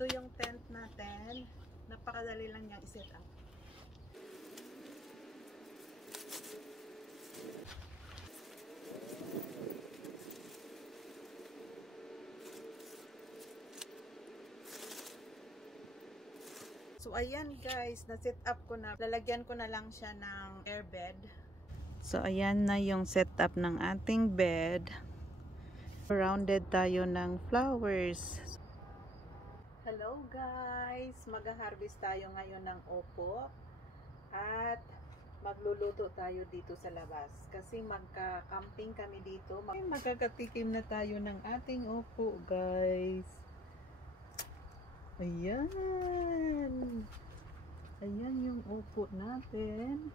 Ito yung tent natin. Napakadali lang niyang i-set up. So ayan guys, na-set up ko na. Lalagyan ko na lang siya ng airbed. So ayan na yung setup ng ating bed. Surrounded tayo ng flowers. Hello guys! Mag-harvest tayo ngayon ng opo. At magluluto tayo dito sa labas. Kasi magka-camping kami dito. Magkakatikim na tayo ng ating opo guys. Ayan! Ayan yung opo natin.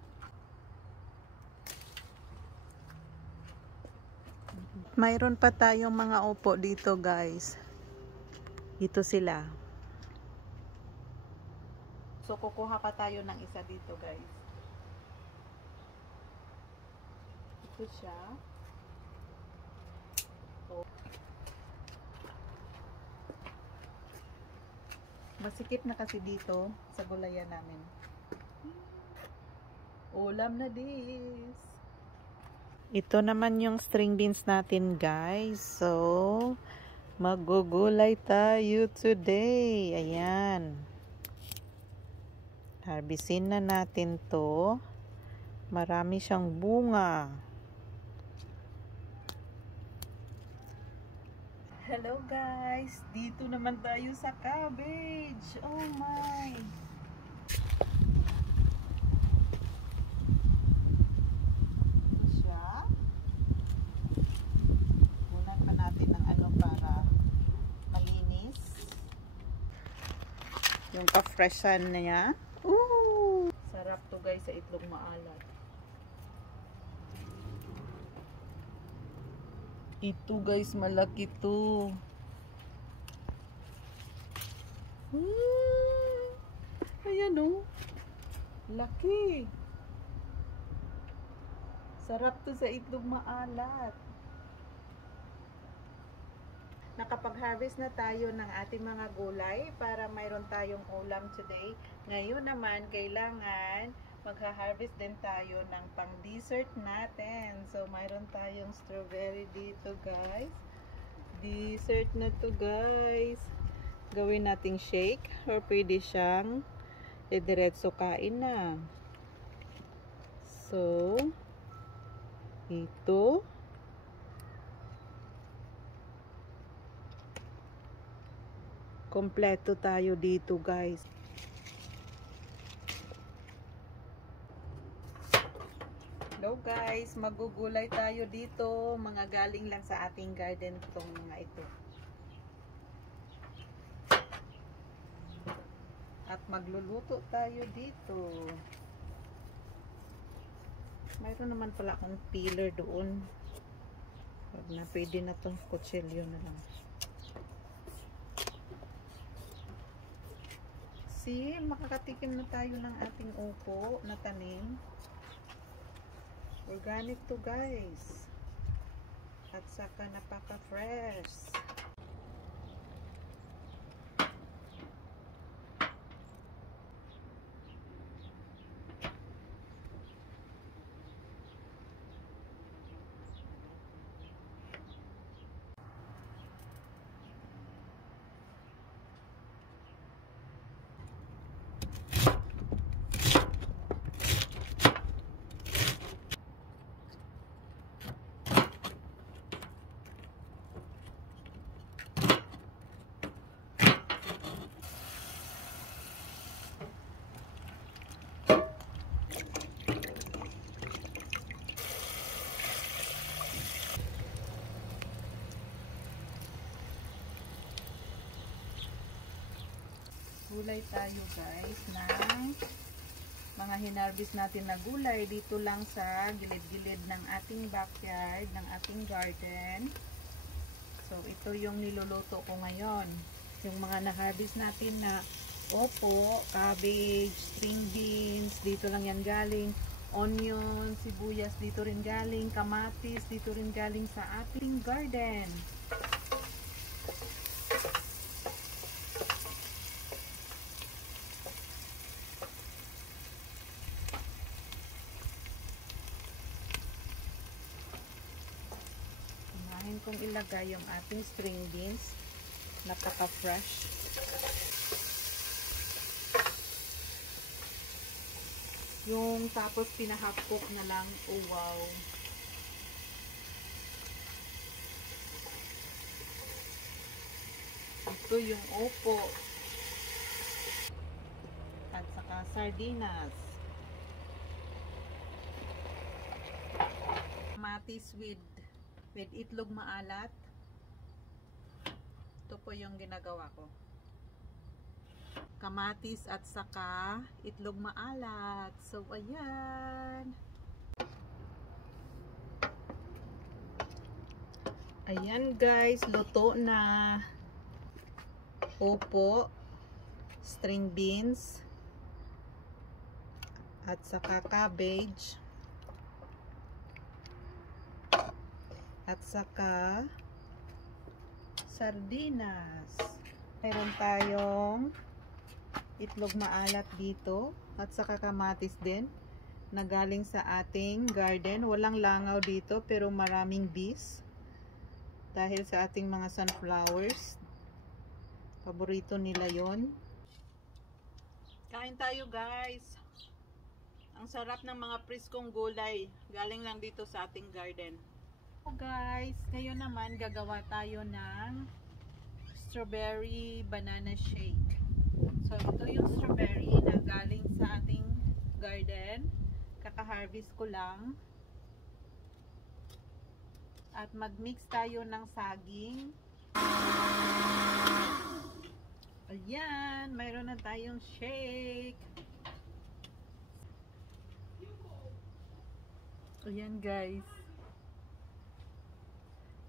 Mayroon pa tayong mga opo dito guys. Ito sila. So kukuha pa tayo ng isa dito guys. Ito siya. Oh. Masikip na kasi dito sa gulayan namin. Ulam na this. Ito naman yung string beans natin guys. So, magugulay tayo today. Ayan. Harvestin na natin to. Marami siyang bunga. Hello guys. Dito naman tayo sa cabbage. Oh my. Yung ka-freshan niya. Ooh! Sarap to guys sa itlog maalat. Ito guys, malaki to. Ayan o. Laki. Sarap to sa itlog maalat. Nakapag-harvest na tayo ng ating mga gulay para mayroon tayong ulam today. Ngayon naman, kailangan magha-harvest din tayo ng pang-dessert natin. So, mayroon tayong strawberry dito, guys. Dessert na to, guys. Gawin nating shake or pwede siyang diretso kain na. So, ito. Kompleto tayo dito guys. Hello guys, magugulay tayo dito. Mga galing lang sa ating garden tong mga ito. At magluluto tayo dito. Mayroon naman pala akong peeler doon. Wag na, pwede na to. Kutsilyo na lang. See, makakatikim na tayo ng ating upo na tanim. Organic to guys. At saka napaka-fresh. Gulay tayo guys ng mga hinarvest natin na gulay dito lang sa gilid-gilid ng ating backyard, ng ating garden. So ito yung niluluto ko ngayon. Yung mga na-harvest natin na opo, cabbage, string beans, dito lang yan galing. Onion, sibuyas, dito rin galing. Kamatis, dito rin galing sa ating garden. tayong ilagay yung ating string beans. Napaka-fresh. Yung tapos pinahap cook na lang. Oh wow. Ito yung opo. At saka sardinas. Kamatis with itlog maalat. Ito po yung ginagawa ko. Kamatis at saka itlog maalat. So, ayan. Ayan guys, luto na. Opo, string beans, at saka cabbage, at saka sardinas. Mayroon tayong itlog maalat dito at saka kamatis din na galing sa ating garden. Walang langaw dito pero maraming bees dahil sa ating mga sunflowers. Paborito nila yon. Kain tayo guys. Ang sarap ng mga preskong gulay galing lang dito sa ating garden. So guys, ngayon naman gagawa tayo ng strawberry banana shake. So ito yung strawberry na galing sa ating garden. Kaka-harvest ko lang. At mag-mix tayo ng saging. Ayan, mayroon na tayong shake. Ayan guys.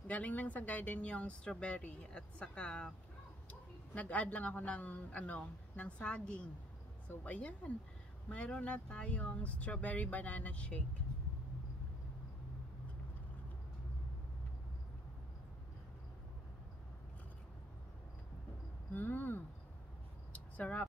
Galing lang sa garden yung strawberry at saka nag-add lang ako ng saging. So ayan, mayroon na tayong strawberry banana shake. Sarap.